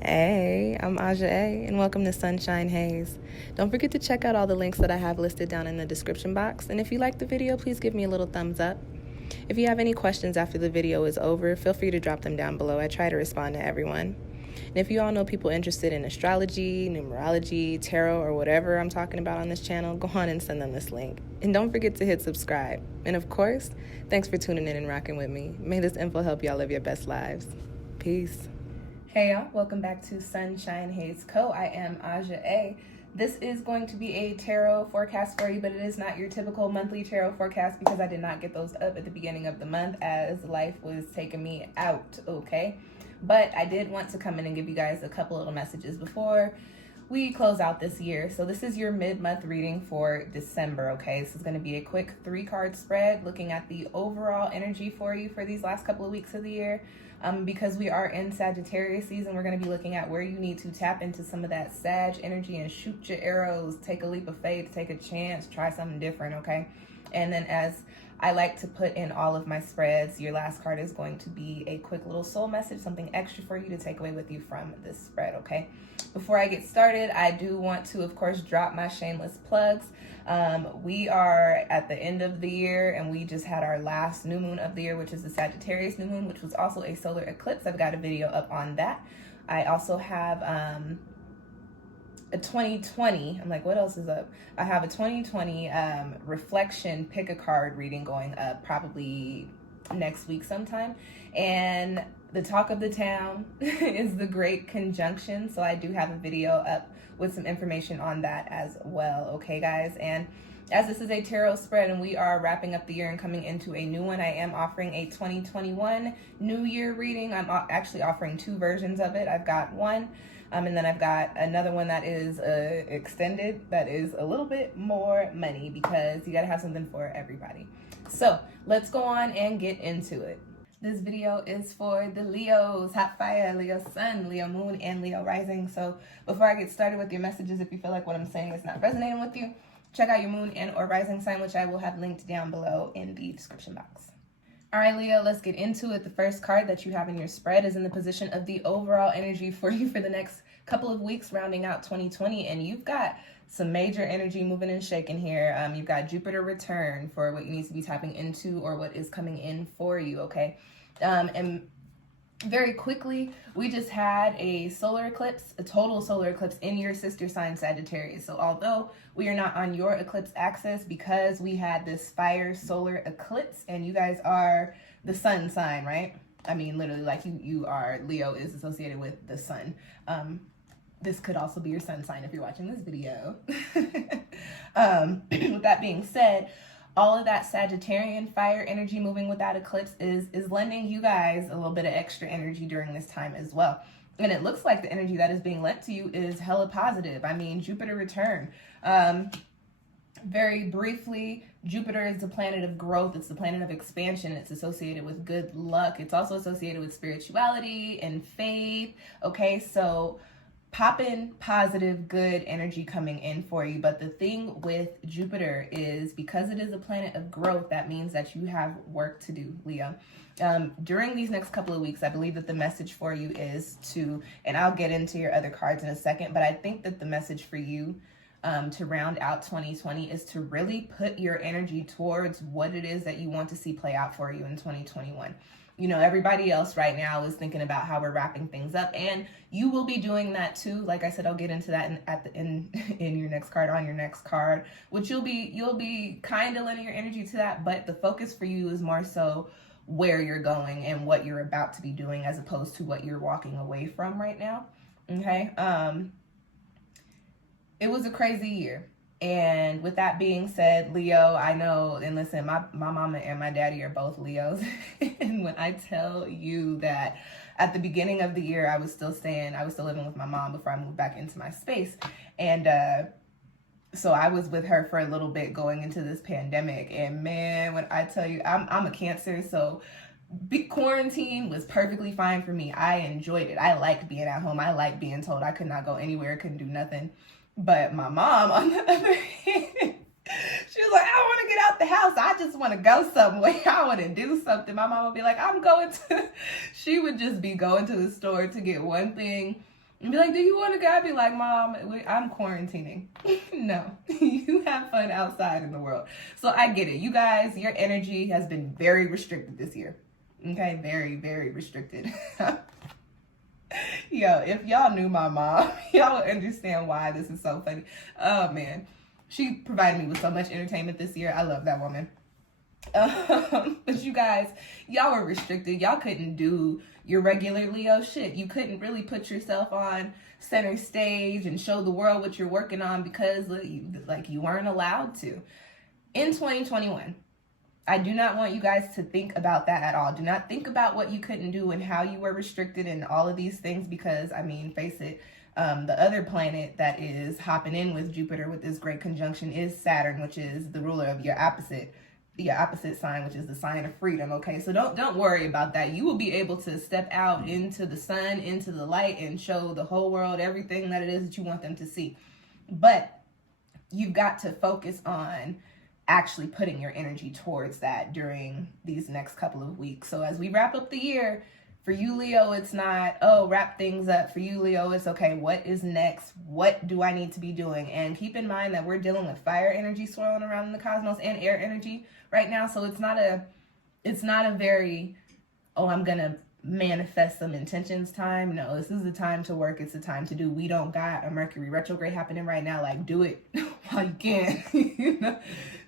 Hey, I'm Aja A, and welcome to Sunshine Haze. Don't forget to check out all the links that I have listed down in the description box, and if you like the video, please give me a little thumbs up. If you have any questions after the video is over, feel free to drop them down below. I try to respond to everyone. And if you all know people interested in astrology, numerology, tarot, or whatever I'm talking about on this channel, go on and send them this link. And don't forget to hit subscribe. And of course, thanks for tuning in and rocking with me. May this info help y'all live your best lives. Peace. Hey y'all, welcome back to SunshinehazeCo. I am Aja A. This is going to be a tarot forecast for you, but it is not your typical monthly tarot forecast because I did not get those up at the beginning of the month as life was taking me out, okay? But I did want to come in and give you guys a couple little messages before we close out this year. So this is your mid-month reading for December, okay? This is going to be a quick 3-card spread looking at the overall energy for you for these last couple of weeks of the year. Because we are in Sagittarius season, we're going to be looking at where you need to tap into some of that Sag energy and shoot your arrows, take a leap of faith, take a chance, try something different, okay? And then as I like to put in all of my spreads, your last card is going to be a quick little soul message, something extra for you to take away with you from this spread, okay? Before I get started, I do want to, of course, drop my shameless plugs. We are at the end of the year and we just had our last new moon of the year, which is the Sagittarius new moon, which was also a solar eclipse. I've got a video up on that. I also have a 2020, I'm like, what else is up? I have a 2020 reflection pick a card reading going up probably next week sometime. And the talk of the town is the Great Conjunction. So I do have a video up with some information on that as well. Okay, guys. And as this is a tarot spread and we are wrapping up the year and coming into a new one, I am offering a 2021 New Year reading. I'm actually offering 2 versions of it. I've got one. And then I've got another one that is extended, that is a little bit more money because you got to have something for everybody. So let's go on and get into it. This video is for the Leos, hot fire, Leo sun, Leo moon, and Leo rising. So before I get started with your messages, if you feel like what I'm saying is not resonating with you, check out your moon and or rising sign, which I will have linked down below in the description box. All right, Leo, let's get into it. The first card that you have in your spread is in the position of the overall energy for you for the next couple of weeks, rounding out 2020. And you've got some major energy moving and shaking here. You've got Jupiter return for what you need to be tapping into or what is coming in for you, okay? And very quickly, we just had a solar eclipse, a total solar eclipse in your sister sign Sagittarius. So although we are not on your eclipse axis because we had this fire solar eclipse and you guys are the sun sign, right? I mean, literally, like you are, Leo is associated with the sun. This could also be your sun sign if you're watching this video. With that being said, all of that Sagittarian fire energy moving with that eclipse is lending you guys a little bit of extra energy during this time as well. And it looks like the energy that is being lent to you is hella positive. I mean, Jupiter return. Very briefly, Jupiter is the planet of growth. It's the planet of expansion. It's associated with good luck. It's also associated with spirituality and faith. Okay, so poppin' positive, good energy coming in for you. But the thing with Jupiter is because it is a planet of growth, that means that you have work to do, Leo. During these next couple of weeks, I believe that the message for you is to, and I'll get into your other cards in a second, but I think that the message for you to round out 2020 is to really put your energy towards what it is that you want to see play out for you in 2021. You know, everybody else right now is thinking about how we're wrapping things up, and you will be doing that too. Like I said, I'll get into that in your next card, on your next card, which you'll be kind of lending your energy to that, but the focus for you is more so where you're going and what you're about to be doing as opposed to what you're walking away from right now. Okay. It was a crazy year. And with that being said, Leo, I know, and listen, my mama and my daddy are both Leos. And when I tell you that at the beginning of the year, I was still living with my mom before I moved back into my space. And so I was with her for a little bit going into this pandemic. And man, when I tell you, I'm a Cancer, so quarantine was perfectly fine for me. I enjoyed it. I liked being at home. I liked being told I could not go anywhere, couldn't do nothing. But my mom, on the other hand, she was like, I don't want to get out the house. I just want to go somewhere. I want to do something. My mom would be like, she would just be going to the store to get one thing And be like, do you want to go? I'd be like, Mom, I'm quarantining. No, you have fun outside in the world. So I get it. You guys, your energy has been very restricted this year. Okay, very, very restricted. Yo, if y'all knew my mom, y'all would understand why this is so funny. Oh, man. She provided me with so much entertainment this year. I love that woman. But you guys, y'all were restricted. Y'all couldn't do your regular Leo shit. You couldn't really put yourself on center stage and show the world what you're working on because you weren't allowed to. In 2021, I do not want you guys to think about that at all. Do not think about what you couldn't do and how you were restricted and all of these things because, I mean, face it, the other planet that is hopping in with Jupiter with this great conjunction is Saturn, which is the ruler of your opposite sign, which is the sign of freedom. Okay, so don't worry about that. You will be able to step out into the sun, into the light, and show the whole world everything that it is that you want them to see. But you've got to focus on actually putting your energy towards that during these next couple of weeks. So as we wrap up the year, for you, Leo, it's not, oh, wrap things up. For you, Leo, it's okay, what is next? What do I need to be doing? And keep in mind that we're dealing with fire energy swirling around in the cosmos and air energy right now. So it's not a very, oh, I'm going to manifest some intentions time. No, this is the time to work. It's the time to do. We don't got a Mercury retrograde happening right now. Like, do it while you can. You know,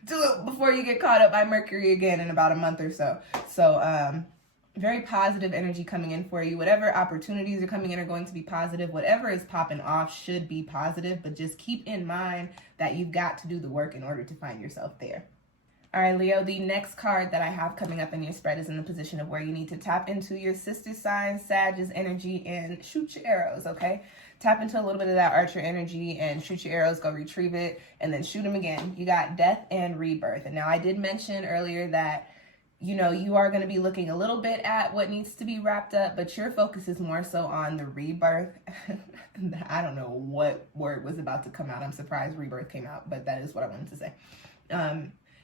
do it before you get caught up by Mercury again in about a month or so. So, very positive energy coming in for you. Whatever opportunities are coming in are going to be positive. Whatever is popping off should be positive, but just keep in mind that you've got to do the work in order to find yourself there. All right, Leo, the next card that I have coming up in your spread is in the position of where you need to tap into your sister sign, Sag's energy, and shoot your arrows, okay? Tap into a little bit of that Archer energy and shoot your arrows, go retrieve it, and then shoot them again. You got death and rebirth. And now I did mention earlier that you know, you are going to be looking a little bit at what needs to be wrapped up, but your focus is more so on the rebirth. I don't know what word was about to come out. I'm surprised rebirth came out, but that is what I wanted to say.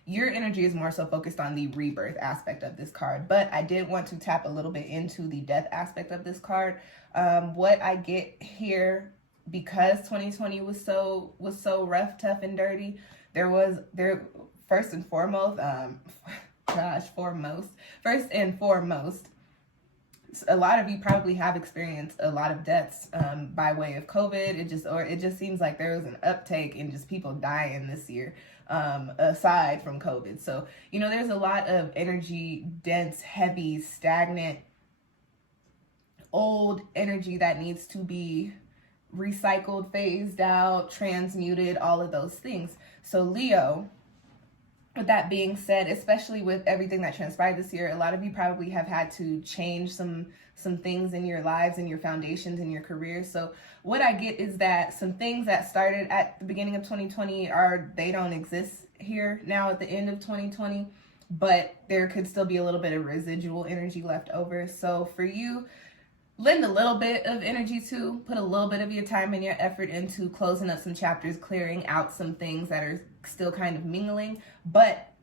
Your energy is more so focused on the rebirth aspect of this card, but I did want to tap a little bit into the death aspect of this card. What I get here, because 2020 was so rough, tough, and dirty, first and foremost, a lot of you probably have experienced a lot of deaths by way of COVID. It just seems like there was an uptake in just people dying this year, aside from COVID. So, you know, there's a lot of energy, dense, heavy, stagnant, old energy that needs to be recycled, phased out, transmuted, all of those things. So Leo, with that being said, especially with everything that transpired this year, a lot of you probably have had to change some things in your lives and your foundations in your career. So what I get is that some things that started at the beginning of 2020 they don't exist here now at the end of 2020, but there could still be a little bit of residual energy left over. So for you, lend a little bit of energy to, put a little bit of your time and your effort into closing up some chapters, clearing out some things that are still kind of mingling. But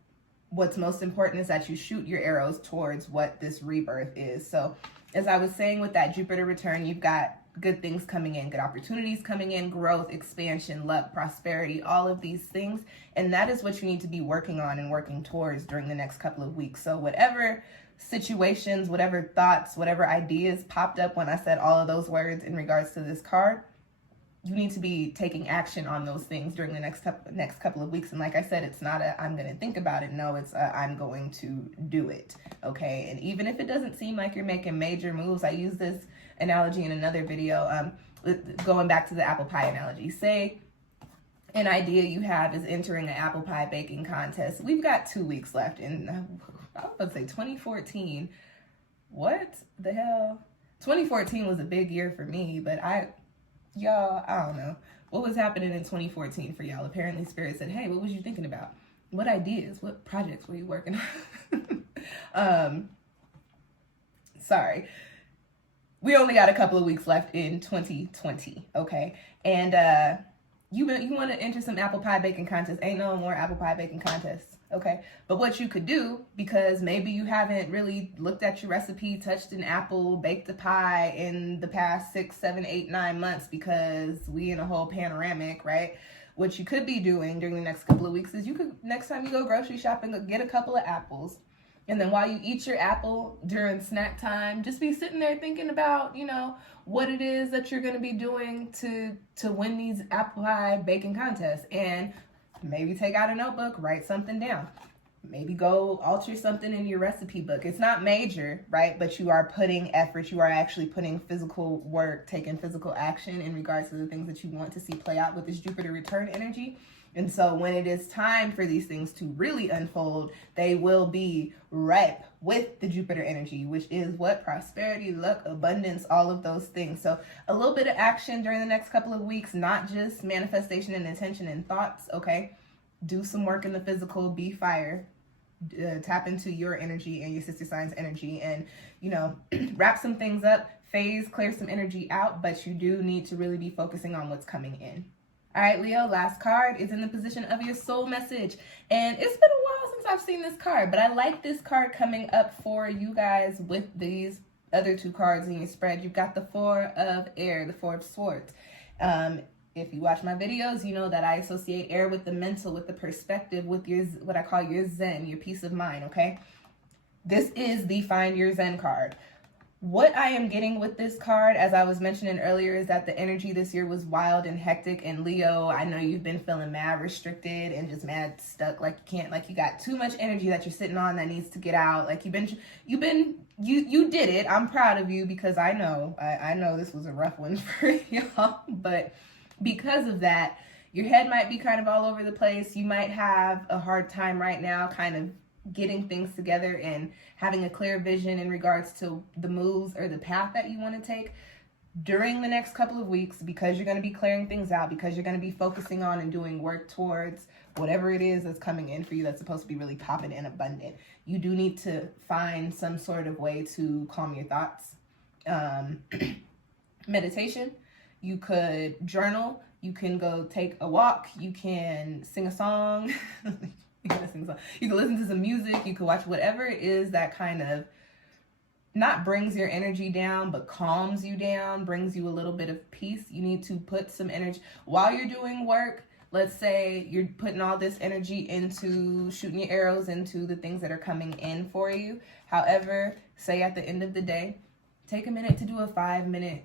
what's most important is that you shoot your arrows towards what this rebirth is. So as I was saying, with that Jupiter return, you've got good things coming in, good opportunities coming in, growth, expansion, luck, prosperity, all of these things. And that is what you need to be working on and working towards during the next couple of weeks. So whatever situations, whatever thoughts, whatever ideas popped up when I said all of those words in regards to this card, you need to be taking action on those things during the next couple of weeks. And like I said, it's not I'm going to think about it. No, it's I'm going to do it. Okay. And even if it doesn't seem like you're making major moves, I use this analogy in another video, going back to the apple pie analogy. Say an idea you have is entering an apple pie baking contest. We've got 2 weeks left in, I was about to say 2014. What the hell? 2014 was a big year for me, but y'all, I don't know. What was happening in 2014 for y'all? Apparently Spirit said, hey, what was you thinking about? What ideas? What projects were you working on? Sorry. We only got a couple of weeks left in 2020, okay? And you want to enter some apple pie baking contests. Ain't no more apple pie baking contests, okay? But what you could do, because maybe you haven't really looked at your recipe, touched an apple, baked a pie in the past 6, 7, 8, 9 months, because we in a whole panoramic, right? What you could be doing during the next couple of weeks is you could, next time you go grocery shopping, get a couple of apples. And then while you eat your apple during snack time, just be sitting there thinking about, you know, what it is that you're going to be doing to win these apple pie baking contests. And maybe take out a notebook, write something down. Maybe go alter something in your recipe book. It's not major, right? But you are putting effort. You are actually putting physical work, taking physical action in regards to the things that you want to see play out with this Jupiter return energy. And so when it is time for these things to really unfold, they will be ripe with the Jupiter energy, which is what? Prosperity, luck, abundance, all of those things. So a little bit of action during the next couple of weeks, not just manifestation and intention and thoughts, okay? Do some work in the physical, be fire. Tap into your energy and your sister sign's energy, and, you know, wrap some things up, phase, clear some energy out, but you do need to really be focusing on what's coming in. All right, Leo, last card is in the position of your soul message. And it's been a while since I've seen this card, but I like this card coming up for you guys with these other two cards in your spread. You've got the Four of Air, the Four of Swords. If you watch my videos, you know that I associate air with the mental, with the perspective, with your, what I call your zen, your peace of mind, okay? This is the Find Your Zen card. What I am getting with this card, as I was mentioning earlier, is that the energy this year was wild and hectic. And Leo, I know you've been feeling mad restricted and just mad stuck, like you can't, like you got too much energy that you're sitting on that needs to get out. Like you did it. I'm proud of you, because I know this was a rough one for y'all. But because of that, your head might be kind of all over the place. You might have a hard time right now kind of getting things together and having a clear vision in regards to the moves or the path that you want to take during the next couple of weeks, because you're going to be clearing things out, because you're going to be focusing on and doing work towards whatever it is that's coming in for you that's supposed to be really popping and abundant. You do need to find some sort of way to calm your thoughts. Meditation. You could journal. You can go take a walk. You can sing a song. You can listen to some music. You can watch whatever it is that kind of not brings your energy down, but calms you down, brings you a little bit of peace. You need to put some energy while you're doing work. Let's say you're putting all this energy into shooting your arrows into the things that are coming in for you. However, say at the end of the day, take a minute to do a 5-minute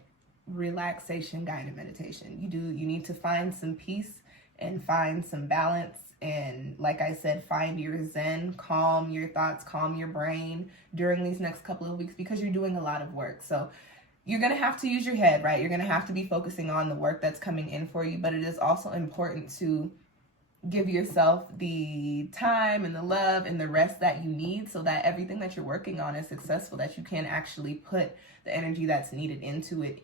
relaxation guided meditation. You need to find some peace and find some balance. And like I said, find your zen, calm your thoughts, calm your brain during these next couple of weeks, because you're doing a lot of work. So you're going to have to use your head, right? You're going to have to be focusing on the work that's coming in for you, but it is also important to give yourself the time and the love and the rest that you need, so that everything that you're working on is successful, that you can actually put the energy that's needed into it.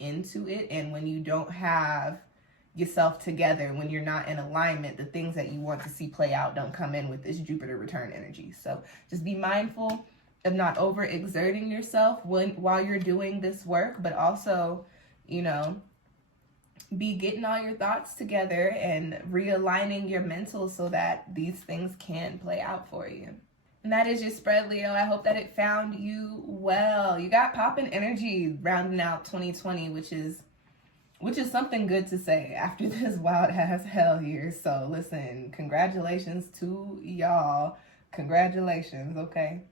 And when you don't have yourself together, when you're not in alignment, the things that you want to see play out don't come in with this Jupiter return energy. So just be mindful of not overexerting yourself while you're doing this work, but also, you know, be getting all your thoughts together and realigning your mental so that these things can play out for you. And that is your spread, Leo. I hope that it found you well. You got popping energy rounding out 2020, which is something good to say after this wild ass hell year. So listen, congratulations to y'all. Congratulations, okay?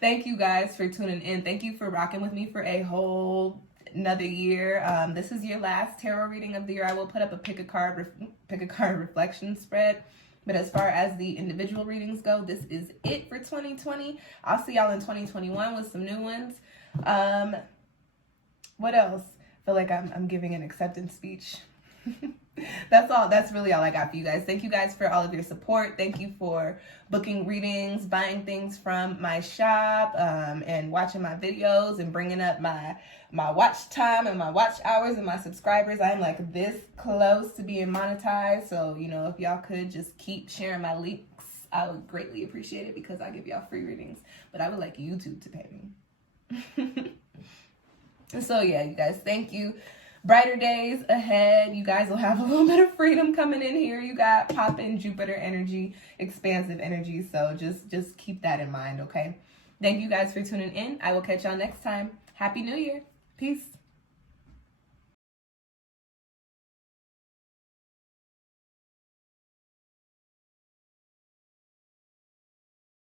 Thank you guys for tuning in. Thank you for rocking with me for a whole another year. This is your last tarot reading of the year. I will put up a pick a card reflection spread. But as far as the individual readings go, this is it for 2020. I'll see y'all in 2021 with some new ones. What else? I feel like I'm giving an acceptance speech. That's all. That's really all I got for you guys. Thank you guys for all of your support. Thank you for booking readings, buying things from my shop, and watching my videos and bringing up my watch time and my watch hours and my subscribers. I'm like this close to being monetized. So, you know, if y'all could just keep sharing my links, I would greatly appreciate it, because I give y'all free readings, but I would like YouTube to pay me. So yeah, you guys, thank you brighter days ahead. You guys will have a little bit of freedom coming in here. You got pop-in Jupiter energy, expansive energy. So just keep that in mind, okay? Thank you guys for tuning in. I will catch y'all next time. Happy New Year. Peace.